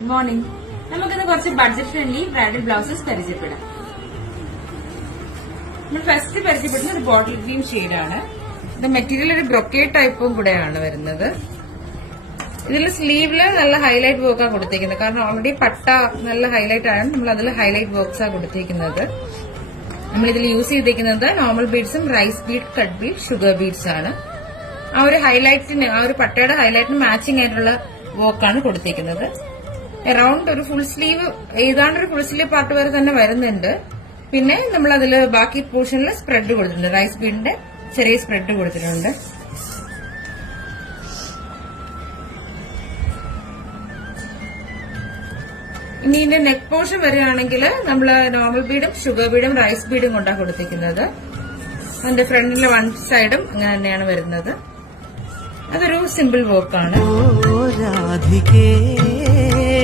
Good morning. നമുക്കിന്ന് കുറച്ച് budget friendly bridal blouses പരിചയപ്പെടാം. നമ്മൾ ഫസ്റ്റ് പരിചയപ്പെടുന്ന ഒരു ബോട്ടിൽ ഗ്രീൻ ഷെയ്ഡാണ്. ഇത് മെറ്റീരിയൽ ഒരു ബ്രൊക്കേഡ് ടൈപ്പും കൂടെയാണ് വരുന്നത്. ഇതിൽ സ്ലീവില് നല്ല ഹൈലൈറ്റ് വർക്കാണ് കൊടുത്തിരിക്കുന്നത്. കാരണം ഓൾറെഡി പട്ട നല്ല ഹൈലൈറ്റ് ആണ്. നമ്മൾ അതിൽ ഹൈലൈറ്റ് വർക്ക്സാണ് കൊടുത്തിരിക്കുന്നത്. നമ്മളിതിൽ യൂസ് ചെയ്തിരിക്കുന്നത് നോർമൽ ബീഡ്സും rice bead, cut bead, sugar beads ആണ്. ആ ഒരു ഹൈലൈറ്റിന്, ആ ഒരു പട്ടയുടെ ഹൈലൈറ്റിന് മാച്ചിങ് ആയിട്ടുള്ള വർക്കാണ് കൊടുത്തിരിക്കുന്നത്. അറൌണ്ട് ഒരു ഫുൾ സ്ലീവ്, ഏതാണ്ട് ഒരു ഫുൾ സ്ലീവ് പാർട്ട് വരെ തന്നെ വരുന്നുണ്ട്. പിന്നെ നമ്മൾ അതില് ബാക്കി പോർഷനിൽ സ്പ്രെഡ് കൊടുത്തിട്ടുണ്ട്. റൈസ് ബീഡിന്റെ ചെറിയ സ്പ്രെഡ് കൊടുത്തിട്ടുണ്ട്. ഇനി ഇതിന്റെ നെക്ക് പോർഷൻ വരികയാണെങ്കിൽ നമ്മൾ നോർമൽ ബീഡും ഷുഗർ ബീഡും റൈസ് ബീഡും കൊണ്ടാണ് കൊടുത്തിരിക്കുന്നത്. അതിന്റെ ഫ്രണ്ടിലെ വൺ സൈഡും അങ്ങനെ തന്നെയാണ് വരുന്നത്. അതൊരു സിമ്പിൾ വർക്കാണ്.